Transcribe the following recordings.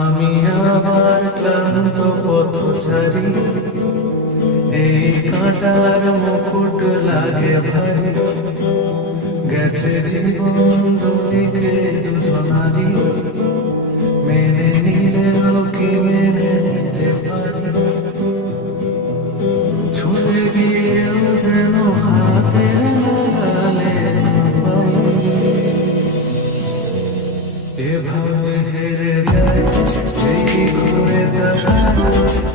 আমি আবার ক্লান্ত পথচারী, এই কাঁটার মুকুট লাগে ভারী। গেছে জীবন দুদিকে দুজনারই, মেনে নিলেও কি মেনে নিতে পারি? ছুটে গিয়েও যেন হাতে নাগালে পাই। এভাবে হেরে যায় সেই ঘুরে তাকায়,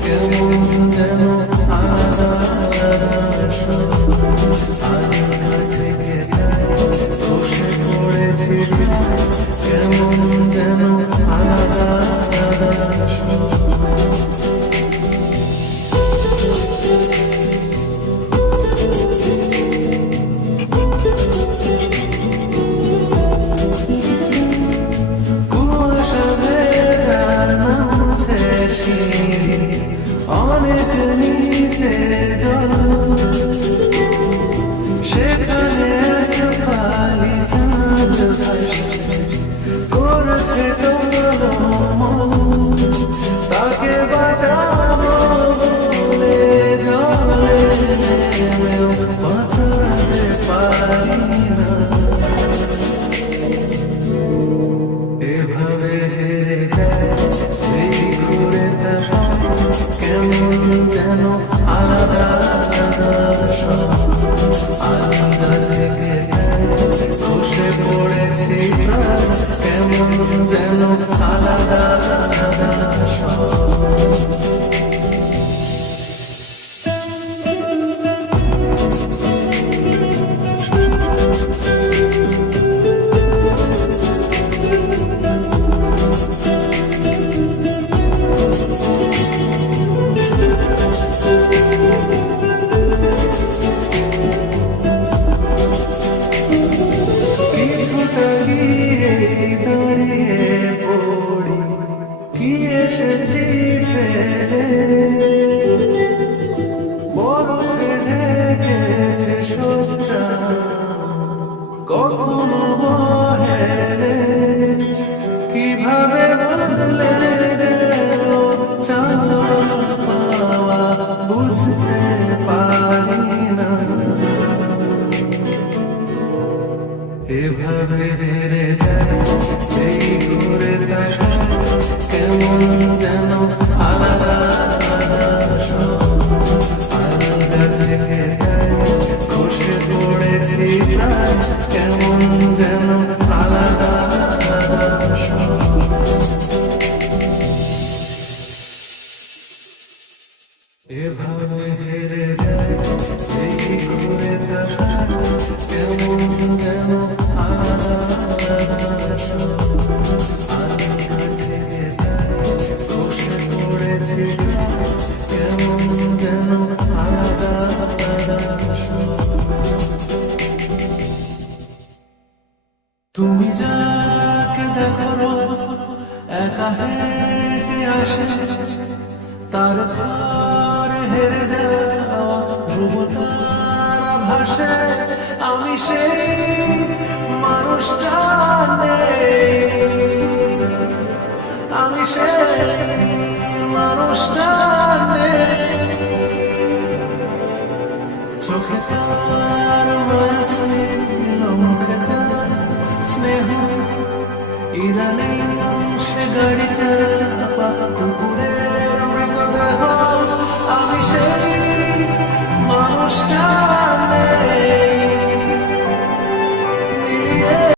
কেমন যেন আলাদা আলাদা সব। আলাদা থেকে যায় বসে পড়েছি, কেমন যেন আলাদা আলাদা সব। অনেক নিচে জল, সেখানে এক খালি চাঁদ ভাসছে, করছে টলমল। তাকে বাঁচাবো বলে জলে নেমেও বাঁচাতে পারি না। এভাবে হেরে যায় সেই ঘুরে তাকায়, কেমন যেন আলাদা আলাদা সব। আলাদা থেকে খসে পড়েছি প্রায়, কেমন যেন আলাদা আলাদা সব। দাঁড়িয়ে পড়ি কি এসেছি ফেলে, বরফে ঢেকেছে সোচ্চা কখনো বহেলে। কিভাবে বদলে গেল চাঁদা পাওয়া বুঝতে পারি না। এভাবে হেরে যায় সেই ঘুরে তাকায়, কেমন যেন আলাদা আলাদা সব। আলাদা থেকে খসে পড়েছি প্রায়, কেমন যেন আলাদা আলাদা সব। এভাবে হেরে যায় সেই ঘুরে তাকায়, কেমন যেন আলাদা আলাদা সব। আলাদা থেকে খসে পড়েছি, কেমন যেন আলাদা আলাদা সব। তুমি যাকে দেখো রোজ একা হেঁটে আসে, তার ঘরে হেরে যাওয়া ধ্রুব তারা ভাসে। আমি সেই মানুষটা নেই, আমি সেই মানুষটা নেই। চোখে তার মায়া ছিল, মুখে তার স্নেহ, ইদানিং সে গাড়ি চালায়